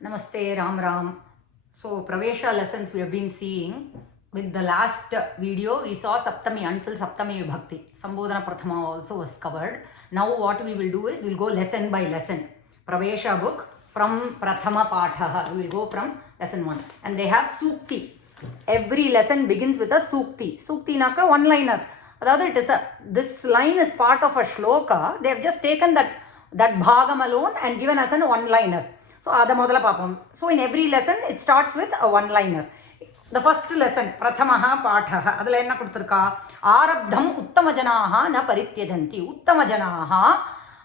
Namaste, Ram Ram. So, Pravesha lessons we have been seeing. With the last video, we saw Saptami until Saptami Vibhakti. Sambodhana Prathama also was covered. Now, what we will do is we'll go lesson by lesson. Pravesha book from Prathama Pathaha. We will go from lesson 1. And they have Sukti. Every lesson begins with a Sukti. Sukti naka one-liner. This line is part of a shloka. They have just taken that bhagam alone and given us an one-liner. So, so in every lesson, it starts with a one-liner. The first lesson, Prathamaha Pathaha. Adala enna kuduthirka? Arabdham uttamajanaha na parityajanti. Uttamajanaha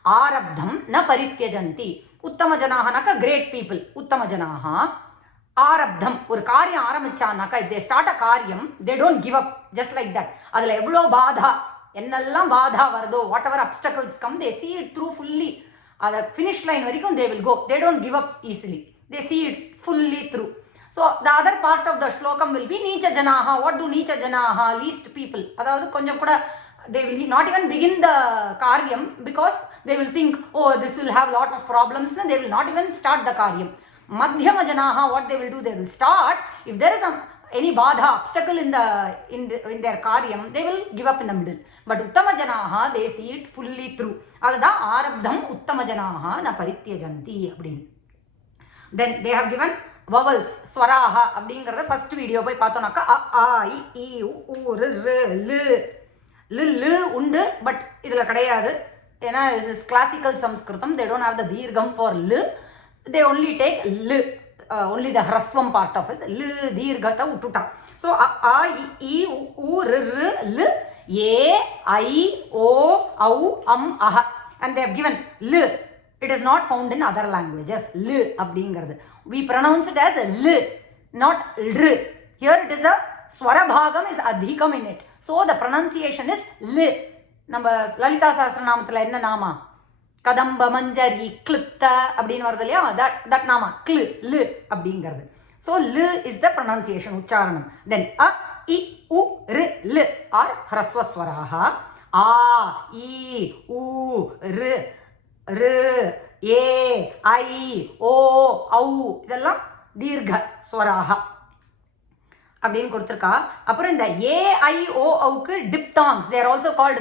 Arabdham na parityajanti. Uttamajanaha naka great people. Uttamajanaha Arabdham. Or karya aramichanaka. If they start a karyam, they don't give up just like that. Adala evlo badha. Ennallam badha vardo. Whatever obstacles come, they see it through fully. The finish line varikkum they will go. They don't give up easily. They see it fully through. So the other part of the shlokam will be Nicha Janaha. What do Nicha Janaha? Least people. They will not even begin the karyam because they will think, oh, this will have a lot of problems. They will not even start the karyam. Madhyama Janaha, what they will do? They will start. If there is any badha, obstacle in their karyam, they will give up in the middle. But Uttama Janaha, they see it fully through. Adada Arabdham Uttama Janaha na parityajanti. Then they have given vowels, swaraha. Abdingarada first video by pathonaka a, I, E, U, R, L, L, undu, but idhula kadayadu. This is classical Sanskritam. They don't have the dirgham for L. They only take L. Only the hrasvam part of it. L, dirghata, ututa. So, a, I, E, U, R, L, E, I, O, Au, Aha. And they have given L. It is not found in other languages. L, abdingaradu. We pronounce it as L, not L. Here it is a swara bhagam is adhikam in it. So, the pronunciation is L. Number Lalita Sahasranamathula enna nama? Kadamba Manjari Klipta abdin varudhallaya that nama Kl L abdingaradu. So L is the pronunciation ucharanam. Then A, I, U, R, L are hrasva swaraha. A, I, U, R, R, E, I, O, Au idella dirgha swaraha. Abdin kuduthirka. Appo in the A, I, O, Au ku diphthongs. They are also called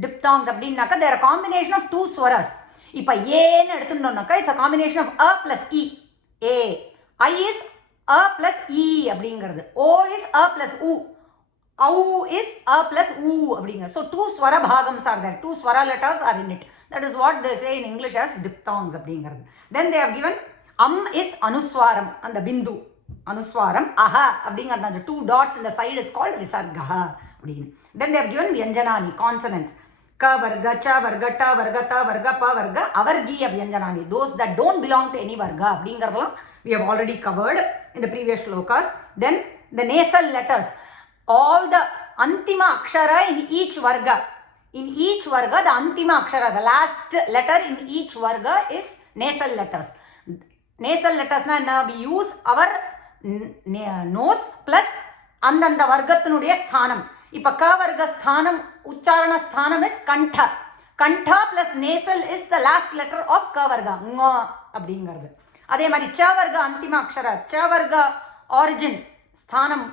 diphthongs. Abdinnaka they are a combination of two swaras. Ipa A nu eduthundonnaka it's a combination of A plus E. A. I is A plus E abdingaradu. O is A plus U. Au is A plus U abdingaradu. So two swara bhagams are there. Two swara letters are in it. That is what they say in English as diphthongs abdingaradu. Then they have given is anuswaram and the bindu. Anuswaram aha abdingaradu. The two dots in the side is called visargaha. Then they have given vyanjanani, consonants. Ka varga, cha varga, ta varga, ta varga, pa varga, avargiya vyanjanani. Those that don't belong to any varga. We have already covered in the previous shlokas. Then the nasal letters. All the antima akshara in each varga. In each varga, the antima akshara, the last letter in each varga is nasal letters. Nasal letters na we use our nose plus andanda vargathanuடைய sthanam. Ipa ka varga sthanam, ucharana sthanam is kantha. Kantha plus nasal is the last letter of ka varga. Nga abdingaradu. Adhe mari cha varga antima akshara. Cha varga origin sthanam,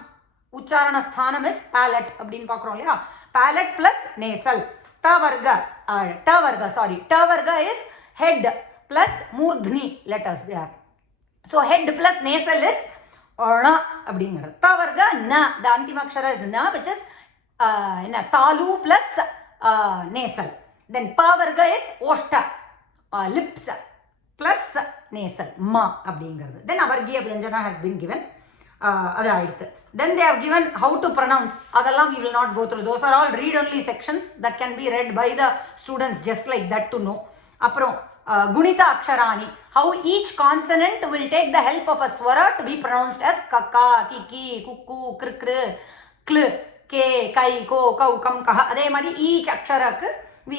ucharana sthanam is palate. Abdin pakrom liya. Palate plus nasal. Ta varga is head plus murdhni letters there. So head plus nasal is na abdingaradu. Ta varga na. The antima akshara is na, which is talu plus nasal. Then pa varga is oshta, lips plus nasal, ma abdingaradu. Then avargiya vyanjana has been given. Then they have given how to pronounce. Adallam we will not go through. Those are all read-only sections that can be read by the students just like that to know. Apro gunita aksharani. How each consonant will take the help of a swara to be pronounced as kaka, kiki, kuku, krikr, kl, ke, kai, ko, kau, kam, kaha. Adhe mari each aksharak we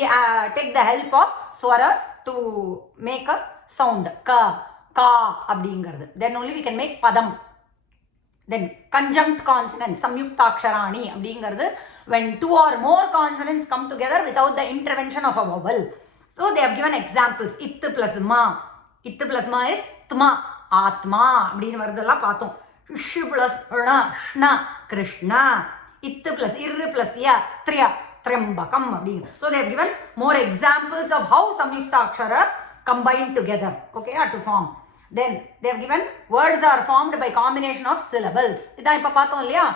take the help of swaras to make a sound. Ka, abdingaradu. Then only we can make padam. Then conjunct consonants, samyuktaksharani abdingaradu, when two or more consonants come together without the intervention of a vowel. So they have given examples. It plus ma. It plus ma is tma. ஆத்மா அப்படின்னு வருதெல்லாம் பார்த்தோம். ஷ் plus ஷ்ண Krishna, இத்து plus இரு plus ய த்ரியா திரம்பகம் அப்படின்னு. So they have given more examples of how samyukta akshara combined together, okay, to form. Then they have given words are formed by combination of syllables. இதான் இப்ப பார்த்தோம் இல்லையா,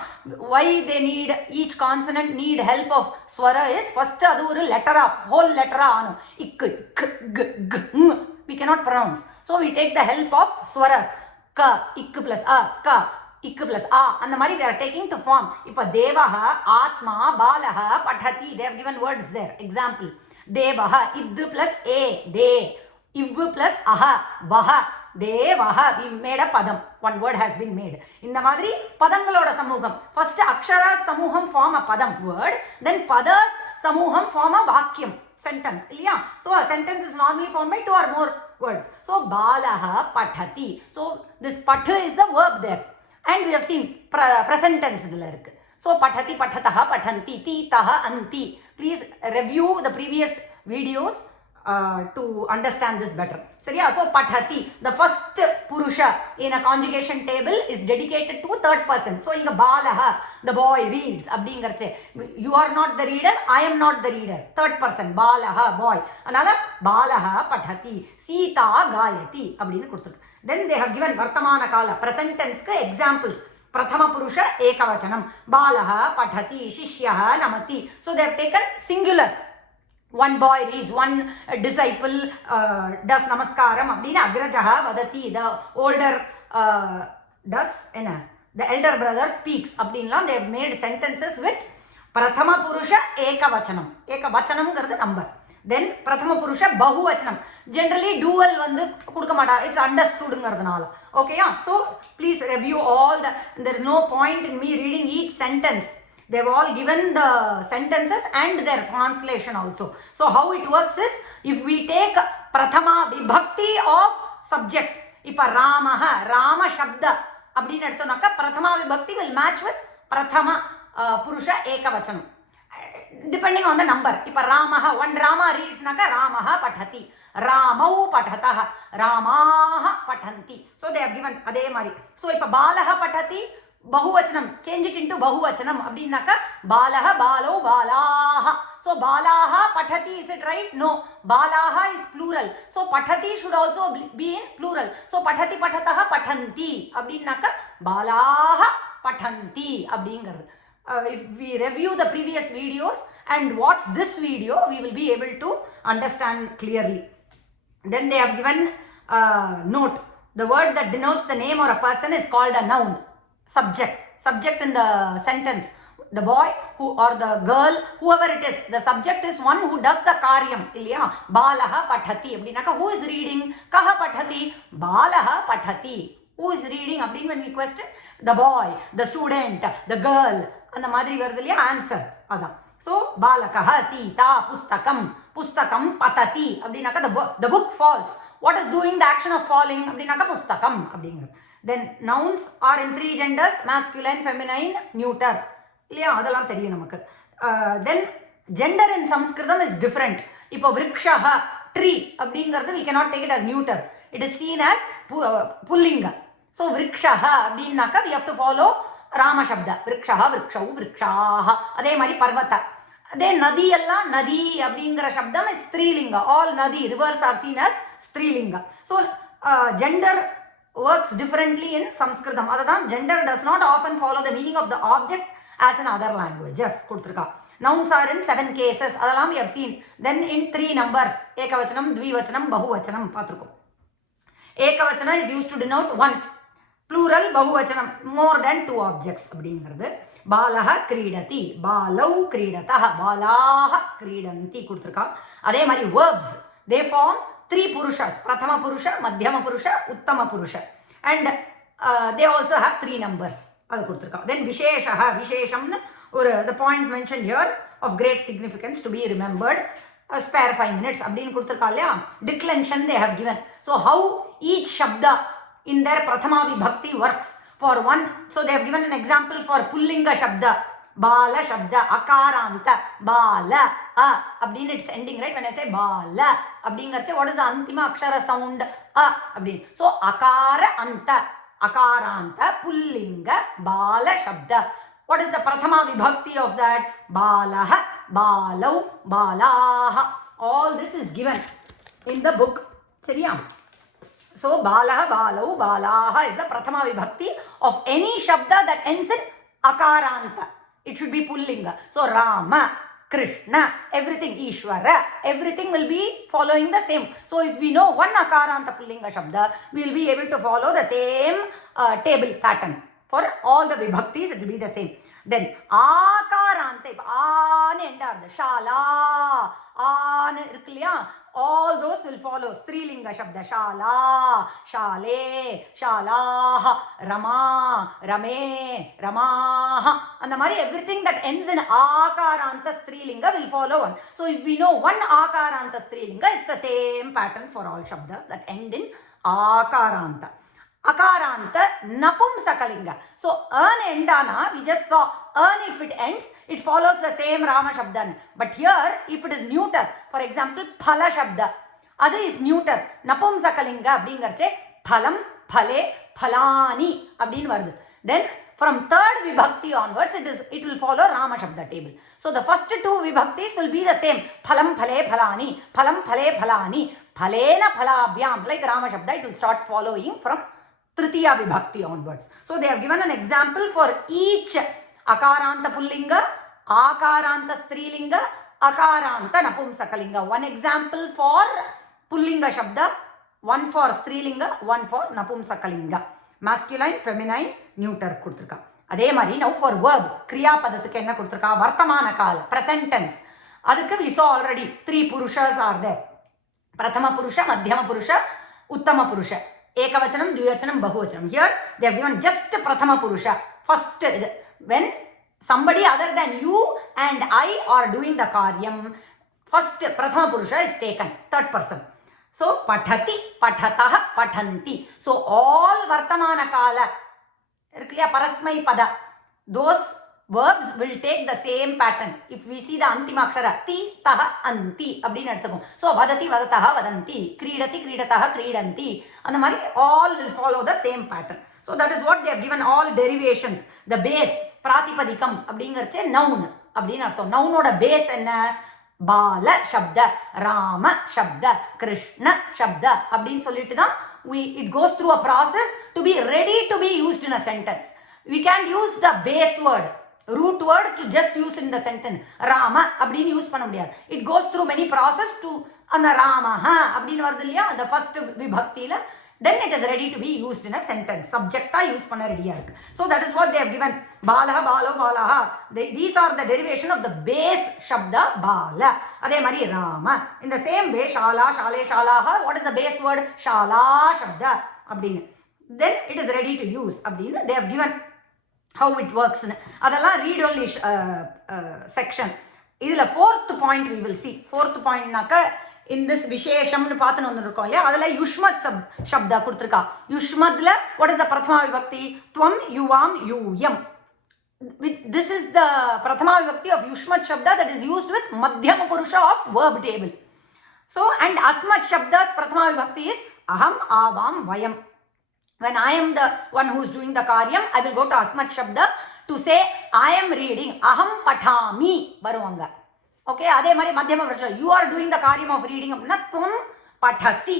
why they need each consonant need help of swara is first அது ஒரு letter of whole letter ஆனும். இக்கு க் க் க் we cannot pronounce, so we take the help of swaras. க இக்கு plus a க இக்கு plus a அந்த மாதிரி we are taking to form. இப்ப தேவஹ ஆத்மா பாலஹ படதி, they have given words there. Example, தேவஹ இத்து plus a தே, இவ்வு plus அஹ வஹ தேவஹ, we made a padam, one word has been made. இந்த மாதிரி பதங்களோட சமூகம். first அக்ஷரா சமூகம் form a padam word, then padas சமூகம் form a vakyam sentence இல்லையா. so a sentence is normally formed by two or more words. so balaha patati, so this patha is the verb there, and we have seen present tense idhula irukku. so patati patataha patanti titaha anti. please review the previous videos to understand this better. சரியா. so patati, the first purusha in a conjugation table is dedicated to third person. so inga balaha, the boy reads அப்படிங்கறச்ச you are not the reader, I am not the reader, third person balaha boy, அதனால balaha patati, Sita காயதி அப்படின்னு கொடுத்திருக்கு. then they have given வர்த்தமான கால present tense க்கு examples. பிரதம புருஷ ஏகவச்சனம் பாலஹ படதி சிஷ்யஹ நமதி. so they have taken singular, one boy reads, one disciple does namaskaram அப்படினு அக்ரஜஹ வததி, the older does என்ன, the elder brother speaks அப்படின்லாம் they have made sentences with பிரதம புருஷ ஏகவச்சனம். ஏகவச்சனம்ங்கிறது நம்பர். then பிரதம புருஷ பகுவச்சனம், generally dual வந்து கொடுக்க மாட்டா, it's understoodங்கிறதுனால. ஓகேயா. so please review all the, there is no point in me reading each sentence. They have all given the sentences and their translation also. so how it works is, if we take prathama vibhakti of subject, ipa ramaha rama shabda அப்படினு எடுத்தோம்னாக்க prathama vibhakti will match with prathama purusha ekavachanam depending on the number. ipa ramaha, one rama reads naka ramaha pathati, ramau pathatah, ramaha pathanti. so they have given adhe mari. so ipa balaha patati bahuvachanam, change it into bahuvachanam அப்படின்னாக்க பாலஹ பாலோ பாலாஹ. so பாலாஹ படதி, is it right? no, பாலாஹ is plural, so படதி should also be in plural. so படதி படதஹ படந்தி அப்படின்னாக்க பாலாஹ படந்தி அப்படிங்கிறது. if we review the previous videos and watch this video, we will be able to understand clearly. then they have given note, the word that denotes the name or a person is called a noun. subject in the sentence, the boy who or the girl, whoever it is, the subject is one who does the karyam இல்லையா. பாலஹ படதி அப்படின்னாக்க who is reading, கஹ படதி, பாலஹ படதி, who is reading அப்படின்னு when we question, the boy, the student, the girl, அந்த மாதிரி வருது இல்லையா answer அதான். so பாலகஹ Sita புஸ்தகம், புஸ்தகம் பததி அப்படின்னாக்க the book falls. what is doing the action of falling அப்படின்னாக்க புஸ்தகம் அப்படிங்கிறது. then nouns are in three genders, masculine, feminine, neuter இல்லையா, அதெல்லாம் தெரியும் நமக்கு. then gender in Sanskritam is different. இப்போ விருக்ஷஹ tree அப்படிங்கிறது we cannot take it as neuter, it is seen as pullinga. so விருக்ஷஹ அப்படின்னாக்க we have to follow Rama சப்த, விருக்ஷஹ விருக்ஷௌ விருக்ஷாஹ. அதே மாதிரி பர்வத, அதே நதி எல்லாம் நதி அப்படிங்கிற சப்தம் is ஸ்திரீலிங்க, all nadi rivers are seen as ஸ்திரீலிங்க. so gender works differently in Sanskritam. Adhaan gender does not often follow the meaning of the object as in other languages. கொடுத்திருக்கா. nouns are in 7 cases, அதெல்லாம் we have seen. then in 3 numbers, ekavachanam, dvivachanam, bahuvachanam பார்த்திருக்கோம். ekavachana is used to denote one, plural bahuvachanam more than 2 objects அப்படிங்கிறது. பாலஹ கிரீடதி, பாலௌ கிரீடதஹ, பாலாஹ கிரீடந்தி கொடுத்திருக்கா. அதே மாதிரி verbs, they form 3 purushas, prathama purusha, madhyama purusha, uttama purusha, and they also have 3 numbers. அது கொடுத்திருக்கா. then visheshaha, vishesham or the points mentioned here of great significance to be remembered, spare 5 minutes அப்படினு கொடுத்திருக்கா இல்லையா. declension they have given. so how each shabda in their prathama vibhakti works for one. so they have given an example for pullinga shabda, bala shabda, akaranta bala a abdin it's ending, right? When I say bala abdin karche, what is the antima akshara sound? A abdin. So akara anta, akaranta pullinga bala shabda. What is the prathama vibhakti of that? Balaha, balau, balaha. All this is given in the book. Seriya? So balaha, balau, balaha is the prathama vibhakti of any shabda that ends in akaranta. It should be pullinga. So Rama, Krishna, everything, Ishvara, everything will be following the same. So if we know one akaranta pullinga shabda, we will be able to follow the same table pattern. For all the vibhaktis, it will be the same. Then akaranta, aane endarthu, shala, aane irukliya, all those will follow. Strilinga shabda, shala, shale, shalaha, rama, rame, ramaha. And the mari everything that ends in akaranta strilinga will follow one. So if we know one akaranta strilinga, it's the same pattern for all shabdas that end in akaranta. Akaranta napumsakalinga. So an endana, we just saw an if it ends, it follows the same Rama shabdan. But here, if it is neuter, for example, phala shabda, that is neuter. Napumsakalinga abdingarche phalam, phale, phalani abdin vardu. Then from third vibhakti onwards, it will follow Rama shabda table. So the first two vibhaktis will be the same. Phalam, phale, phalani, phalam, phale, phalani, phalena, phalabhyam. Like Rama shabda, it will start following from Tritiya vibhakti onwards. So they have given an example for each akaranta pullinga, akaranta strilinga, akaranta napumsakalinga. One example for pullinga shabda, one for strilinga, one for napumsakalinga. Masculine, feminine, neuter kuduthirka. Adhe mari now for verb, kriya padathukku enna kuduthirka? Vartamana kala, present tense. Adukku we saw already 3 purushas are there. Prathama purusha, madhyama purusha, uttama purusha. Ekavachanam, dvivachanam, bahuvachanam. Here they have given just prathama purusha. First, when somebody other than you and I are doing the karyam, first prathama purusha is taken, third person. So pathati, pathatah, pathanti. So all vartamana kala, parasmai pada, those verbs will take the same pattern. If we see the antima akshara, ti, taha, anti, abdin eduthukom. So vadati, vadataha, vadanti, kridati, kridataha, kridanti. And the mari all will follow the same pattern. So that is what they have given all derivations. The base, pratipadikam, abdingarche noun, abdin artham. Noun oda base enna? Bala shabda, Rama shabda, Krishna shabda, abdin sollittu da it goes through a process to be ready to be used in a sentence. We can't use the base word, root word to just use in the sentence. Rama abdin use panna mudiyadhu. It goes through many process to அந்த Ramaha abdin varudhu இல்லையா, the first vibhaktiல, then it is ready to be used in a sentence. Subjecta use பண்ண ரெடியா இருக்கு. So that is what they have given. Balaha, balo, balaha. These are the derivation of the base shabda bala. அதே மாதிரி Rama. In the same way, shala, shale, shalaha. What is the base word? Shala shabda அப்படின்னு. Then it is ready to use அப்படின்னு they have given how it works. அதெல்லாம் read only section. இதுல fourth point we will see. Fourth point நாக்க in this விசேஷம்னு பார்த்துன்னு வந்துருக்கோம் இல்லையா, அதில் யுஷ்மத் சப்தா கொடுத்துருக்கா. யுஷ்மத்ல what is the prathama vibhakti? Tvam, yuvam, yuyam. This is the prathama vibhakti of yushmat shabda that is used with madhyama purusha of verb table. So and asmat shabda's prathama vibhakti is aham, avam, vayam. When I am the one who is doing the karyam, I will go to asmat shabda to say I am reading. Aham pathami varuvanga. Okay, அதே மாதிரி மத்தியம புருஷா, you are doing the karyam of reading அப்படின்னா துவம் படசி.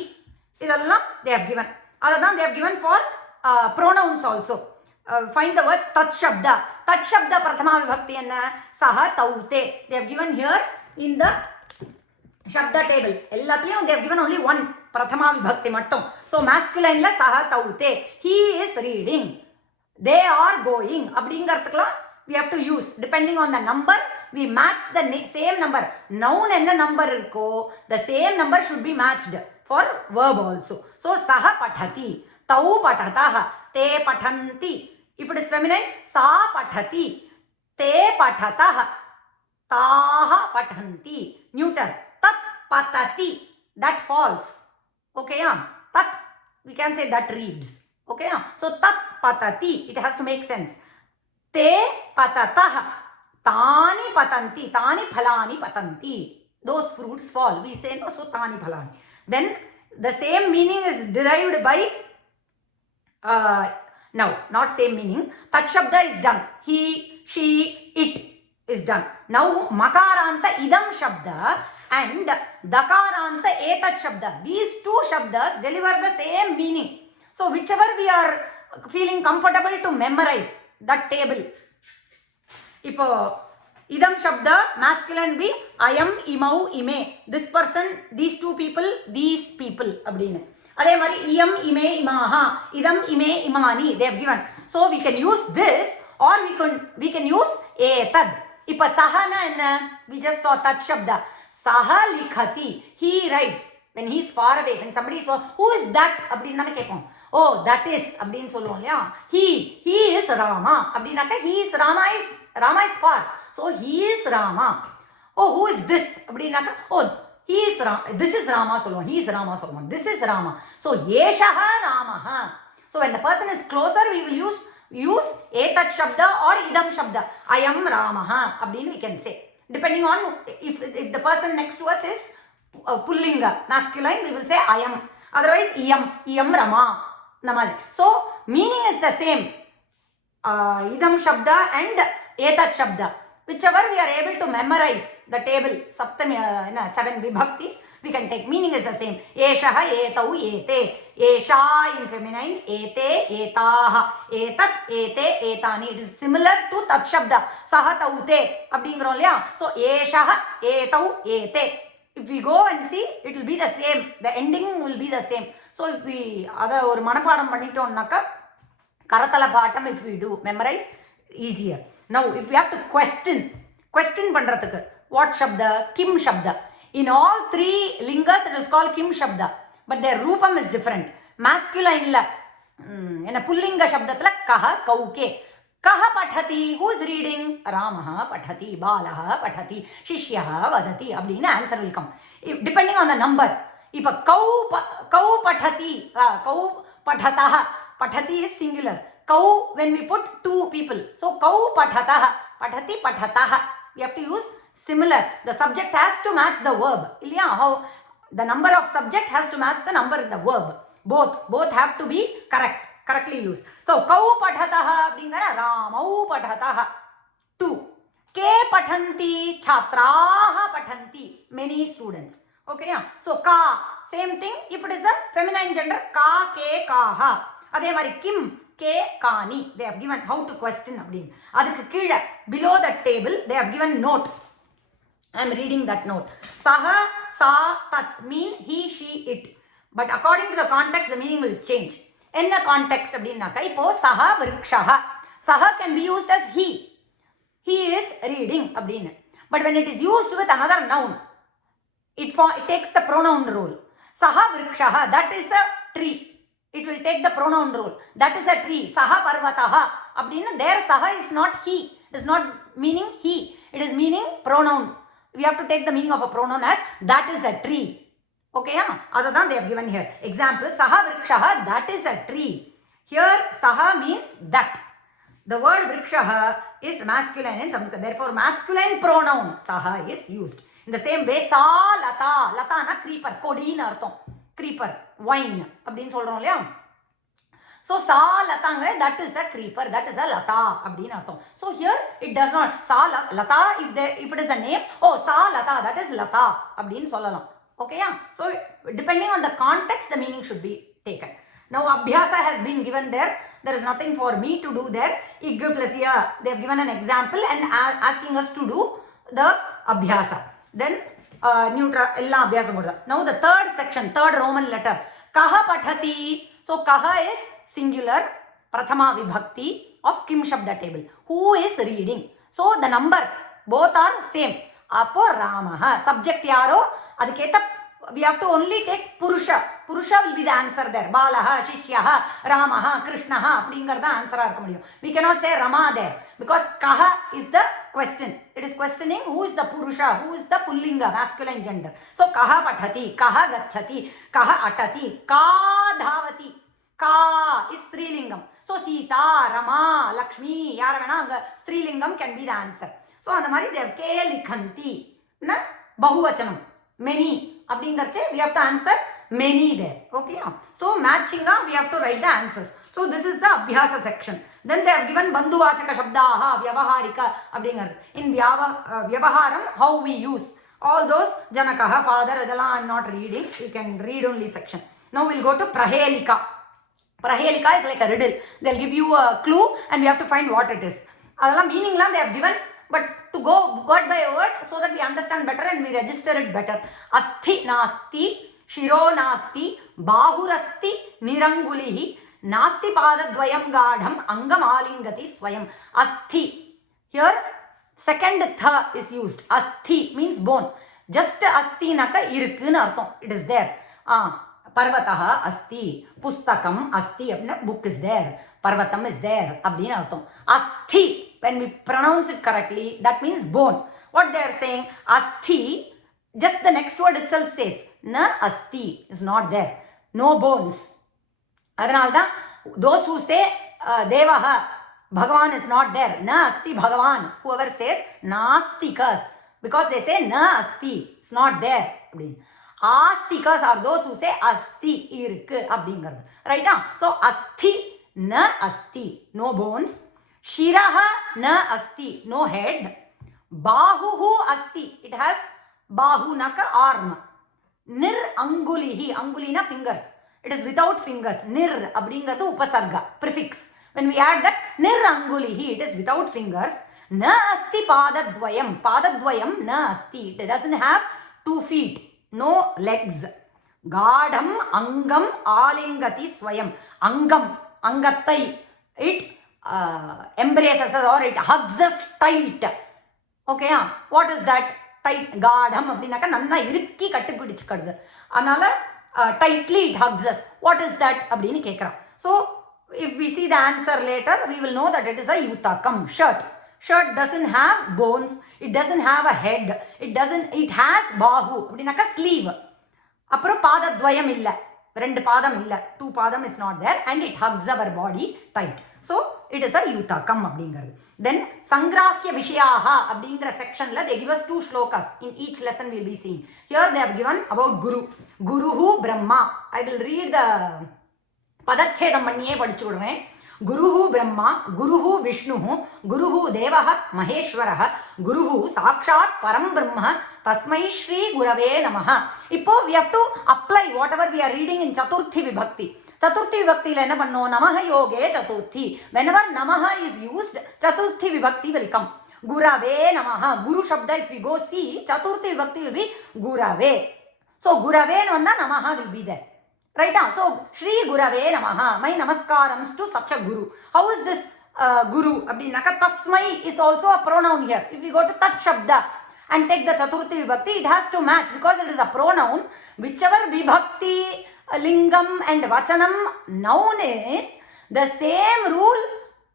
இதெல்லாம் they have given. அதான் they have given for pronouns also. Find the words tat shabda. Tat shabda prathama vibhakti என்ன? Saha taute. They have given here in the shabda table. எல்லாத்துலயும் they have given only one prathama vibhakti மட்டும். So masculine ல saha taute. He is reading. They are going. அப்படிங்கிறதுக்குலாம் we have to use depending on the number. We match the same number. Noun enna number irko, the same number should be matched for verb also. So saha pathati, tau pathatah, te pathanti. If it is feminine, sa pathati, te pathatah, taha pathanti. Neuter, tat patati, that falls. Okay, tat, we can say that reads. Okay, so tat patati, it has to make sense. Te patatah, Tani patanti, tani phalani patanti. Those fruits fall. We say no, so tani phalani. Then the same meaning is derived by now, not same meaning. Tat shabda is done. He, she, it is done. Now makaranta idam shabda and dakaranta etat shabda. These two shabdas deliver the same meaning. So whichever we are feeling comfortable to memorize that table. Ipo idam shabda masculine be I am, imau, ime. This person, these two people, these people. Abdine. அதே மாதிரி இயம் இமே இமாஹா இதம் இமே இமானி they have given. So we can use this or we can use etad. இப்ப சஹனா என்ன? We just saw tat shabda. Saha likhati. He writes when he is far away. When somebody is who is that அப்படின்னு தானே கேட்போம். Oh, that is அப்படின்னு சொல்லுவோம் இல்லையா? He is Rama அப்படின்னாக்க he is Rama is far. So he is Rama. Oh, who is this அப்படின்னாக்க oh he is Rama. This is Rama solluvom. He is Rama solluvom. This is Rama. So yeshaha Ramaha. So when the person is closer, we will use etat shabda or idam shabda. I am Ramaha. Abdin we can say. Depending on if the person next to us is pullinga masculine, we will say I am. Otherwise iyam Rama. Namad. So meaning is the same. Idam shabda and etat shabda. Whichever we are able to memorize the table, saptami, 7 vibhaktis, we can take. Meaning is the same. Eshaha, etau, ete. Esha in feminine, ete, etaha. Etat, ete, etani. It is similar to tat shabda. Saha, taute. Abdingron liya. So, eshaha, etau, ete. If we go and see, it will be the same. The ending will be the same. So, if we, ada or manapadam pannittomnaka, karatala paatam if we do memorize, easier. Now, if we have to question பண்றதுக்கு what shabda? Kim shabda. In all three lingas, it is called Kim shabda. But their rupam is different. Masculine la, என்ன புல்லிங்க சப்தத்துல கஹ கௌகே. கஹ படதி, who is reading? Ramaha படதி, பாலஹ படதி, சிஷ்யஹ வததி அப்படின்னு answer will come. Depending on the number. இப்ப கௌ படதி, கௌ படதஹ. படதி is singular. Kau when we put two people. So kau pathatah, pathati pathatah. We have to use similar. The subject has to match the verb. Ilya, how the number of subject has to match the number in the verb. Both have to be correctly used. So kau pathatah abdingara ramau pathatah. 2. Ke pathanti chhatraah pathanti. Many students. Okay, yeah. So ka, same thing. If it is a feminine gender, ka, ke, kaha. அதே மாதிரி கிம் கே கானி they have given how to question அப்படின்னு. அதுக்கு கீழே below the table they have given note. I am reading that note. Saha, sa, tat mean he, she, it. But according to the context the meaning will change. என்ன context அப்படின்னாக்கா இப்போ சஹா விருக்ஷஹ. சஹா can be used as he. He is reading அப்படின்னு. But when it is used with another noun, it takes the pronoun role. Saha virukshaha, that is a tree. It will take the pronoun role. That is a tree. Saha parvataha. Abdina, there saha is not he. It is not meaning he. It is meaning pronoun. We have to take the meaning of a pronoun as that is a tree. Okay, yeah? Other than they have given here. Example, saha vrikshaha, that is a tree. Here, saha means that. The word vrikshaha is masculine in Sanskrit. Therefore, masculine pronoun saha is used. In the same way, sa lata. Lata na creeper. Kodi na artham. Creeper, wine அப்படின்னு சொல்றோம் இல்லையா? So sa latangre, that is a creeper, that is a lata அப்படின்னு அர்த்தம். So here it does not sa lata, if it is a name, oh sa lata, that is lata அப்படின்னு சொல்லலாம். Okay, yeah? So depending on the context the meaning should be taken. Now abhyasa has been given there. There is nothing for me to do there. Ig plus ya, they have given an example and asking us to do the abhyasa. Then neutral ella abhyasam kodha. Now the third section, third Roman letter, kaha pathati. So kaha is singular prathama vibhakti of kim shabda table. Who is reading? So the number both are same. Apo Ramaha, subject yaro, aduketa we have to only take purusha. Purusha will be the answer there. Balaha, Shishyaha, Ramaha, Krishnaha அப்படிங்கறத ஆன்சரா இருக்க முடியும். We cannot say Rama there because kaha is the question. It is questioning who is the purusha, who is the pullinga, masculine gender. So kaha pathati, kaha gacchati, kaha atati, ka dhavati. Ka is strilingam. So Sita, Rama, Lakshmi, யார வேணா அங்க strilingam can be the answer. So அந்த மாதிரி தேவ் கே லிகந்தி பகுவச்சனம் many அப்படிங்கிறச்சு we have to answer many there. Okay, so matching we have to write the answers. So this is the abhyasa section. Then they have given bandhuvachaka shabdaha vyavaharika அப்படிங்கிறது in vyavaharam how we use all those janakaha father adala I am not reading, you can read only section. Now we'll go to prahelika. Prahelika is like a riddle. They'll give you a clue and we have to find what it is. adala meaning la they have given, but to go word by word so that we understand better and we register it better. Asthi nasti shiro nasti bahurasti nirangulihi nasti padadvayam gadham angam alingati swayam. Asthi, here second tha is used. Asthi means bone. Just asthi naka irukku nu artham, it is there. Parvataha asti, pustakam asti, apna book is there, parvatam is there அப்படினு அர்த்தம். Asthi, when we pronounce it correctly, that means bone. What they are saying, asthi, just the next word itself says na asti is not there, no bones. அதனால்தான் those who say devaha bhagavan is not there, na asti bhagavan, whoever says nastikas, because they say na asti, it's not there அப்படினு. Astikas are those who say asti irukku அப்படிங்கிறது, ரைட்டா? So அஸ்தி ந அஸ்தி, no bones. Shiraha na asti, no head. Bahuhu asti, it has bahu naka arm. Nir angulihi, angulina fingers, it is without fingers. Nir அப்படிங்கிறது உபசர்கா, prefix. When we add that nir angulihi, it is without fingers. Na asti padadvayam, padadvayam na asti, it doesn't have 2 feet, no legs. Gadham angam alingati swayam, angam, angattai, it embraces us or it hugs us tight. Okay, what is that? Tight, gadham அப்படினாக்க நன்னா இறுக்கி கட்டிப்பிடிச்சுக்கிறது, அதனால tightly it hugs us. What is that அப்படின்னு கேட்குறான். So if we see the answer later, we will know that it is a yutakam, shirt. Shirt doesn't have bones, it doesn't have a head, it has bahu அப்படினாக்க sleeve. அப்புறம் பாதத்வயம் இல்லை, 2 பாதம் இல்லை, 2 பாதம் is not there, and it hugs our body tight. So it is a yutakam அப்படிங்கிறது. Then sangrahya vishayaha அப்படிங்கிற செக்ஷன்ல they give us 2 shlokas in each lesson we will be seeing. Here they have given about guru. Guruhu brahma. I will read the பதச்சேதம் பண்ணியே படிச்சு விடுறேன். குருஹு பிரம்மா, குருஹு விஷ்ணுஹு, குருஹு தேவஹ மகேஸ்வரஹ, குருஹு சாக்ஷாத் பரம் பிரம்ம, தஸ்மை ஸ்ரீ குரவே நமஹ. இப்போ we have to apply whatever we are reading in Chaturthi விபக்தி. சதுர்த்தி விபக்தியில் என்ன பண்ணோம்? நமஹ யோகே சதுர்த்தி. whenever நமஹ is used, சதுர்த்தி விபக்தி will come. குரவே நமஹ, குரு சப்த if we go see, Chaturthi விபக்தி will be குரவே. So குரவேன்னு வந்தா நமஹ will be there. Right now, so Shri Gurave Namaha, my namaskarams to such a guru. How is this guru? Abdinaka tasmai is also a pronoun here. If we go to tat shabda and take the chaturthi vibhakti, it has to match because it is a pronoun. Whichever vibhakti, lingam and vachanam noun is, the same rule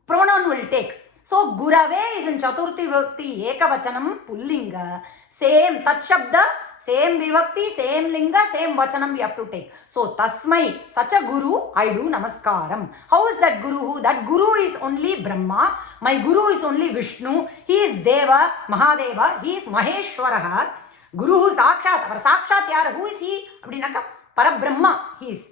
pronoun will take. So Gurave is in chaturthi vibhakti ekavachanam pullinga. Same tat shabda, same vibhakti, same linga, same vachanam we have to take. So tasmai, such a guru, I do namaskaram. How is that guru? That guru is only Brahma. My guru is only Vishnu. He is Deva, Mahadeva. He is Maheshwaraha. Guru Sakshat. Our Sakshat yar, who is he? Abdinaka Parabrahma. He is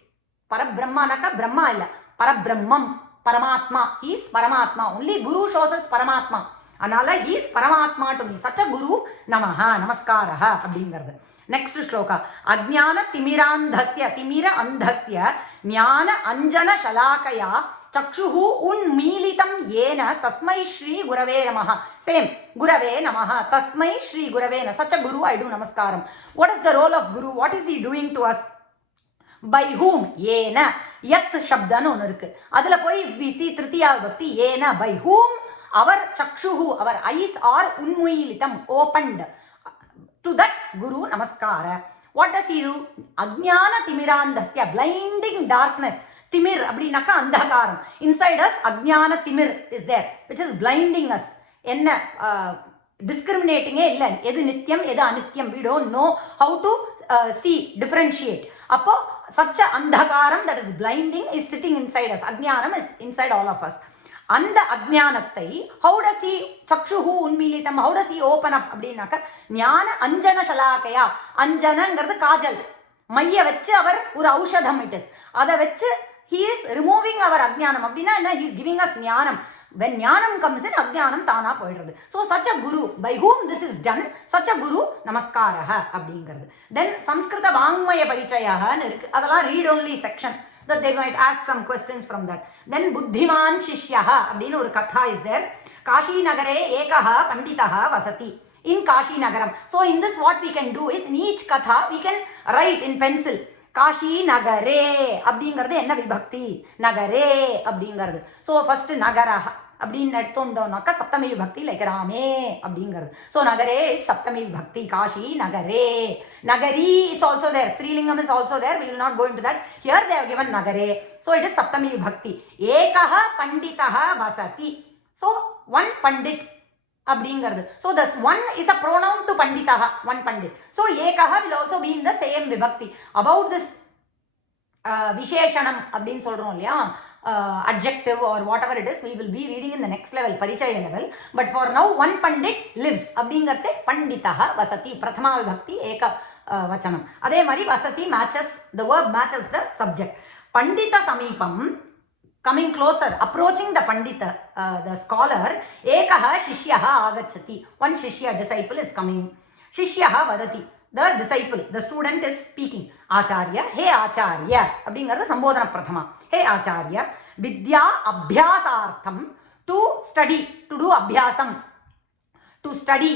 Parabrahma naka Brahma illa. Parabrahmam, Paramatma. He is Paramatma. Only guru shows us Paramatma. Anala, he is Paramatma to me. Such a guru, namaha, namaskaraha. Abdingarada. Next shloka. Ajnana timirandhasya, timira andhasya, jnana anjana shalakaya, chakshuhu unmilitam yena, tasmai shri gurave namaha. Same, gurave namaha, tasmai shri gurave namaha. Such a guru, I do namaskaram. What is the role of guru? What is he doing to us? By whom? Yena. Yat shabdanu ஒன்று இருக்கு. அதில் போய் we see திருத்தியா பக்தி ஏன, by whom? Our chakshuhu, our eyes are unmuilitam, opened. To that guru namaskara. What does he do? Ajnana timirandasya, blinding darkness. Timir abdinaka andhakaram. Inside us ajnana timir is there, which is blinding us. Enna discriminating illa, edu nityam edu anityam, we don't know how to see, differentiate. Appo such a andhakaram that is blinding is sitting inside us. Ajnanam is inside all of us. அந்த அஜ்ஞானத்தை how does he சக்ஷுஹு உன்மீலிதம் how does he open up அப்படின்னாக்க ஞான அஞ்சன ஷலாக்கையா. அஞ்சனங்கிறது காஜல் மைய வச்சு அவர் ஒரு ஔஷதம் it is. அதை வச்சு he is removing our அஜ்ஞானம். அப்படின்னா என்ன? he is giving us ஞானம். when ஞானம் comes in அஜ்ஞானம் தானா போயிடுறது. so such a guru by whom this is done, such a guru நமஸ்காரஹ அப்படிங்கிறது. then சம்ஸ்கிருத வாங்மய பரிச்சயஹன்னு இருக்கு. அதெல்லாம் read only section that they might ask some questions from that. then புத்திமான் சிஷ்யஹ அப்படின்னு ஒரு கதா is there. காஷி நகரே ஏகஹ பண்டிதஹ வசதி in காஷி நகரம். so in this what we can do is in each katha we can write in pencil காஷி நகரே அப்படிங்கிறது என்ன விபக்தி, நகரே அப்படிங்கிறது. ஸோ ஃபர்ஸ்ட் நகரஹ அப்படின்னு எடுத்தோம்னாக்கா சப்தமி விபக்தி லைக் ராமே அப்படிங்கிறது. ஸோ நகரே இஸ் சப்தமி விபக்தி. காஷி நகரே. நகரி இஸ் ஆல்சோ தேர். ஸ்ரீலிங்கம் is also there. we will not go into that. here they have given நகரே. so it is சப்தமி விபக்தி. ஏகஹ பண்டிதஹ வசதி. so one pandit அப்படிங்கிறது. so this one is a pronoun to panditaha, one pandit. so ekaha will also be in the same vibhakti. about this visheshanam அப்படின்னு சொல்றோம் இல்லையா, adjective or whatever it is, we will be reading in the next level, parichaya level. but for now one pandit lives அப்படிங்கிறச்சே panditaha vasati prathama vibhakti eka vachanam. அதே மாதிரி vasati matches the verb matches the subject. pandita samipam coming closer, approaching the pandita, the scholar. Ekaha shishyaha agachati. one shishya disciple is coming. Shishyaha vadati. the disciple, the student is speaking. Acharya, hey Acharya அப்படிங்கிறது சம்போதன பிரதமா. hey Acharya, vidya abhyasartham, to study, to do abhyasam, to study.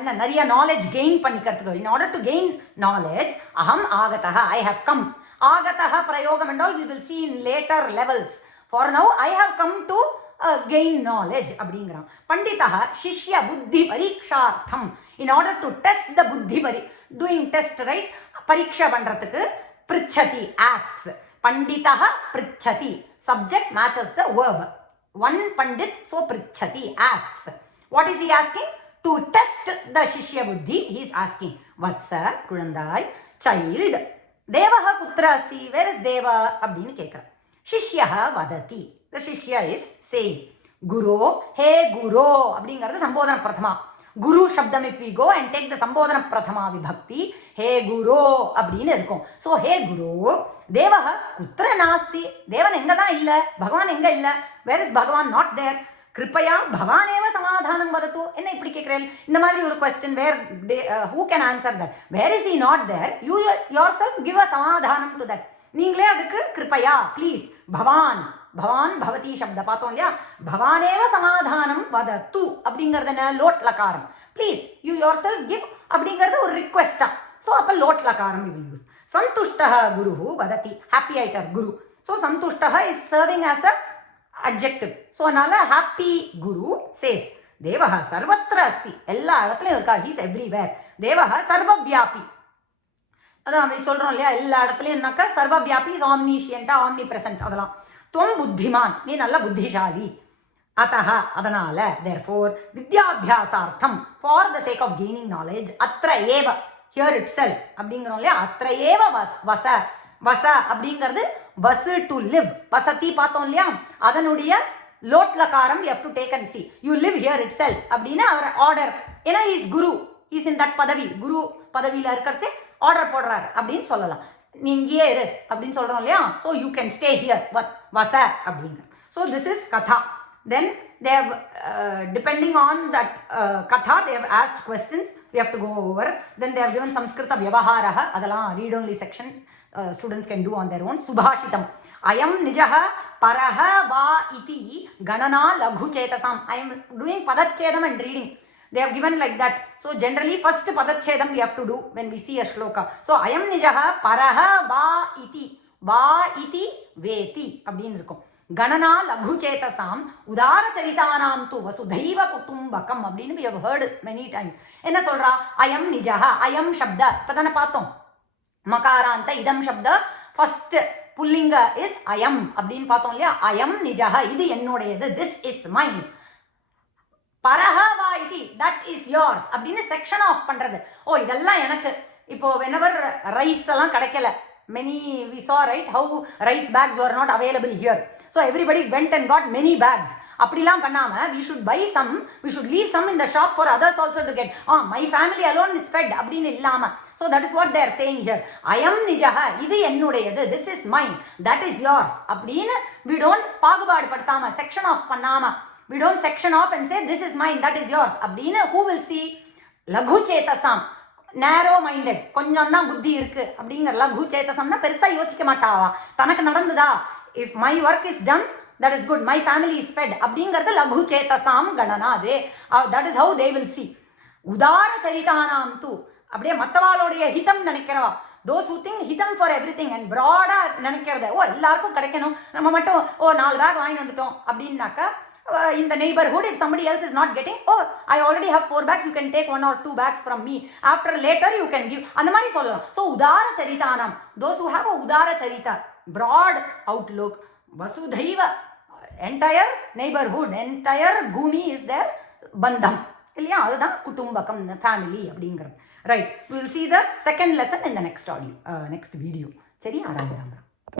என்ன நிறைய knowledge gain பண்ணிக்கிறதுக்கு. in order to gain knowledge, aham agataha, I have come. ஆகதஹ பிரயோகம் and all we will see in later levels. for now I have come to gain knowledge அப்படிங்கிறான். பண்டிதஹ சிஷ்ய புத்தி பரீட்சார்த்தம், in order to test the புத்தி doing test, right, பரீட்சை பண்றதுக்கு. பிருச்சதி asks. பண்டிதஹ பிருச்சதி, subject matches the verb. one pandit, so பிருச்சதி asks. what is he asking? to test the shishya buddhi he is asking. vatsa குழந்தாய், child. தேவஹ குத்ர அஸ்தி, where is தேவா அப்படின்னு கேட்குறான். சிஷ்யஹ வததி, த சிஷ்யா is saying. குரு, ஹே குரு அப்படிங்கிறது சம்போதன பிரதமா. குரு சப்தம் if we go and take the சம்போதன பிரதமா விபக்தி, ஹே குரு அப்படின்னு இருக்கும். ஸோ ஹே குரு, தேவஹ குத்ர நாஸ்தி, தேவன் எங்க தான் இல்லை, பகவான் எங்க இல்லை, வேர் இஸ் பகவான் நாட் தேர். கிருப்பையா பகவானேவ சமாதானம் வதத்து. என்ன இப்படி கேட்கிறேன்? இந்த மாதிரி ஒரு question where who can answer that? where is he not there? you yourself give a சமாதானம் to that. நீங்களே அதுக்கு கிருப்பையா ப்ளீஸ் பவான், பவான் பவதி சப்த பார்த்தோம் இல்லையா, பவானேவ சமாதானம் வதத்து அப்படிங்கிறது என்ன? லோட் லகாரம். Please you yourself give அப்படிங்கிறது ஒரு ரிக்வெஸ்டா. ஸோ அப்போ லோட் லகாரம் வி வில் யூஸ். சந்துஷ்டஹ குரு வததி, ஹாப்பி ஆயிட்டார் குரு. ஸோ சந்துஷ்டஹ is serving as a adjective. so அதனால happy guru says தேவஹ சர்வத்திர அஸ்தி, எல்லா இடத்துலையும் இருக்கா, he is everywhere. தேவஹ சர்வவியாபி, அதான் சொல்றோம் இல்லையா, எல்லா இடத்துலையும் என்னக்கா சர்வவியாபி இஸ் omniscient, omnipresent. அதெல்லாம். துவம் புத்திமான், நீ நல்ல புத்திசாலி. அத்தஹ அதனால, therefore வித்யாபியாசார்த்தம், for the sake of gaining knowledge, அத்ர ஏவ, here itself அப்படிங்கிறோம் இல்லையா, அத்ர ஏவ வச, வச அப்படிங்கிறது வசு டு லிவ். வசதி பார்த்தோம் இல்லையா, அதனுடைய load லகாரம் you have to take and see. you live here itself அப்படின்னு அவர் ஆர்டர். ஏன்னா is Guru, is in that பதவி, குரு பதவியில் இருக்கிறச்சே ஆர்டர் போடுறாரு அப்படின்னு சொல்லலாம். நீ இங்கேயே இரு அப்படின்னு சொல்கிறோம் இல்லையா. So you can stay here வச அப்படிங்கிற. ஸோ திஸ் இஸ் கதா. தென் they have depending on that katha they have asked questions, we have to go over. then they have given Samskrita vyavaharaha, adala read only section, students can do on their own. subhashitam, ayam nijaha paraha va iti ganana laghu chetasam. I am doing padachedam and reading, they have given like that. so generally first padachedam we have to do when we see a shloka. so ayam nijaha paraha va iti veti அப்படினு இருக்கும். கணனா லகு சேதசாம் உதார சரிதானாம் து வசுதைவ குடும்பகம் அப்படின்னு we have heard many times. என்ன சொல்றா? அயம் நிஜஹ, அயம் சப்த இப்பதானே பார்த்தோம், மகாராந்த இதம் சப்த ஃபர்ஸ்ட் புல்லிங்க இஸ் அயம் அப்படின்னு பார்த்தோம் இல்லையா. அயம் நிஜஹ, இது என்னுடையது, திஸ் இஸ் மைன். பரஹவா இது, தட் இஸ் யோர்ஸ் அப்படின்னு செக்ஷன் ஆஃப் பண்றது. ஓ இதெல்லாம் எனக்கு. இப்போ whenever ரைஸ் எல்லாம் கிடைக்கல, many we saw, right, how rice bags were not available here. so everybody went and got many bags. அப்படிலாம் பண்ணாம we should buy some, we should leave some in the shop for others also to get. My family alone is fed அப்படின்னு இல்லாம. So that is what they are saying here. I am nijaha, இது என்னுடையது, this is mine, that is yours அப்படின்னு we don't பாகுபாடு படுத்தாம, section off பண்ணாம, we don't section off and say this is mine, that is yours அப்படின்னு who will see? லகு சேதசாம், நேரோ minded, கொஞ்சம் தான் புத்தி இருக்கு அப்படிங்கிற லகு சேதசம்னா பெருசா யோசிக்க மாட்டாவா, தனக்கு நடந்துதா, if my work is done that is good, my family is fed அப்படிங்கிறது லகு சேதசாம் கணனா. That is how they will see. உதார சரிதானாம் தூ, அப்படியே மற்றவாளுடைய ஹிதம் நினைக்கிறவா, those who think ஹிதம் ஃபார் எவ்ரிதிங் அண்ட் ப்ராடா நினைக்கிறத, எல்லாருக்கும் கிடைக்கணும், நம்ம மட்டும் 4 பேக் வாங்கிட்டு வந்துட்டோம் அப்படின்னாக்கா, in the neighborhood, if somebody else is not getting, I already have 4 bags, you can take 1 or 2 bags from me, after later you can give, அந்த மாதிரி சொல்லலாம். So udara charitanam, those who have a udara charita, broad outlook, vasudhaiva, entire neighborhood, entire bhumi is their bandham இல்லையா, அதுதான் குடும்பகம், family அப்படிங்கிறது. Right, we will see the second lesson in the next audio, next video. சரி, ஆரம்பிக்கலாம்.